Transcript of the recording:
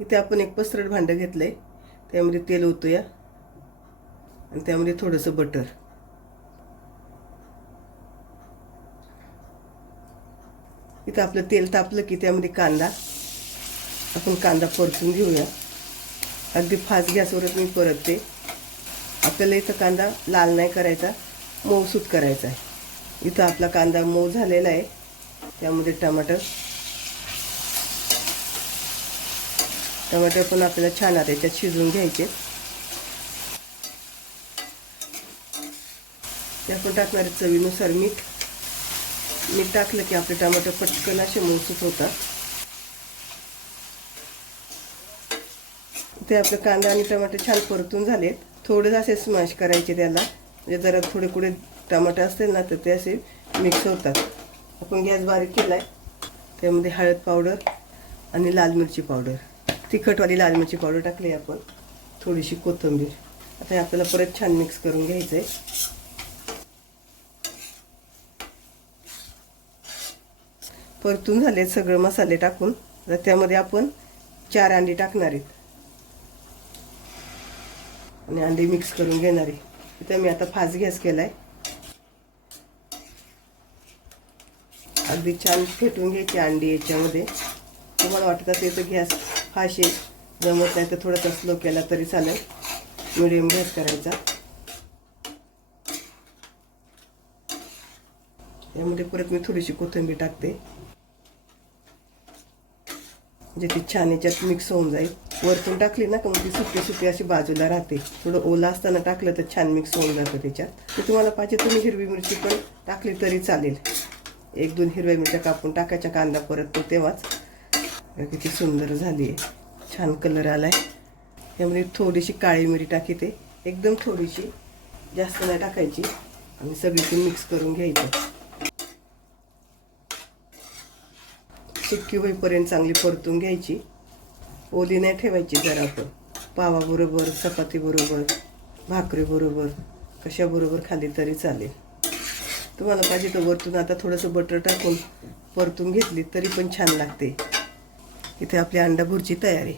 इथे आपण एक पसरट भांडं घेतलंय, त्यामध्ये तेल ओतूया आणि त्यामध्ये थोडंसं बटर. इथं आपलं तेल तापलं की त्यामध्ये आपण कांदा परतून घेऊया. अगदी फास्ट गॅसवरच मी परतते. आपल्याला इथं कांदा लाल नाही करायचा, मऊसूत करायचा आहे. इथं आपला कांदा मऊ झालेला आहे. त्यामध्ये टमाटर पण आपल्याला छान आता याच्यात शिजवून घ्यायचे. ते आपण टाकणार चवीनुसार मीठ टाकलं की आपले टमाटर पटकन असे मऊसूत होतात. ते आपलं कांदा आणि टमाटर छान परतून झालेत. थोडे असे स्मॅश करायचे त्याला, म्हणजे जरा थोडे कुठे टमाटर असतील ना तर ते असे मिक्स होतात. आपण गॅस बारीक केलाय. त्यामध्ये हळद पावडर आणि लाल मिरची पावडर, तिखटवाली लाल मिरची पावडर टाकली आपण. थोडीशी कोथिंबीर. आता हे आपल्याला परत छान मिक्स करून घ्यायचंय. परतून झाले सगळे मसाले टाकून. तर त्यामध्ये आपण 4 अंडी टाकणार आहेत आणि अंडी मिक्स करून घेणार आहे. इथं मी आता फास्ट गॅस केलाय. अगदी छान फेटून घ्यायची अंडी याच्यामध्ये. तुम्हाला वाटत असेल तर गॅस फास्ट आहे, जमत नाही तर थोडासा स्लो केला तरी चालेल. मिडियम गॅस करायचा. यामध्ये परत मी थोडीशी कोथिंबीर टाकते, म्हणजे ती छान याच्यात मिक्स होऊन जाईल. वरतून टाकली ना का मग ती सुकी अशी बाजूला राहते. थोडं ओला असताना टाकलं तर छान मिक्स होऊन जातं त्याच्यात. तर तुम्हाला पाहिजे तुम्ही हिरवी मिरची पण टाकली तरी चालेल. 1-2 हिरव्या मिरच्या कापून टाकायच्या कांदा परततो तेव्हाच. किती सुंदर झाली आहे, छान कलर आलाय. त्यामध्ये थोडीशी काळी मिरी टाकते, एकदम थोडीशी, जास्त नाही टाकायची. आणि सगळी मिक्स करून घ्यायचं. चिक्की होईपर्यंत चांगली परतून घ्यायची. ओली नाही ठेवायची. जरा आपण पावाबरोबर, चपातीबरोबर, भाकरीबरोबर, कशाबरोबर खाली तरी चालेल. तुम्हाला पाहिजे तर वरतून आता थोडंसं बटर टाकून परतून घेतली तरी पण छान लागते. इथे आपली अंडा भुर्जी तयार आहे.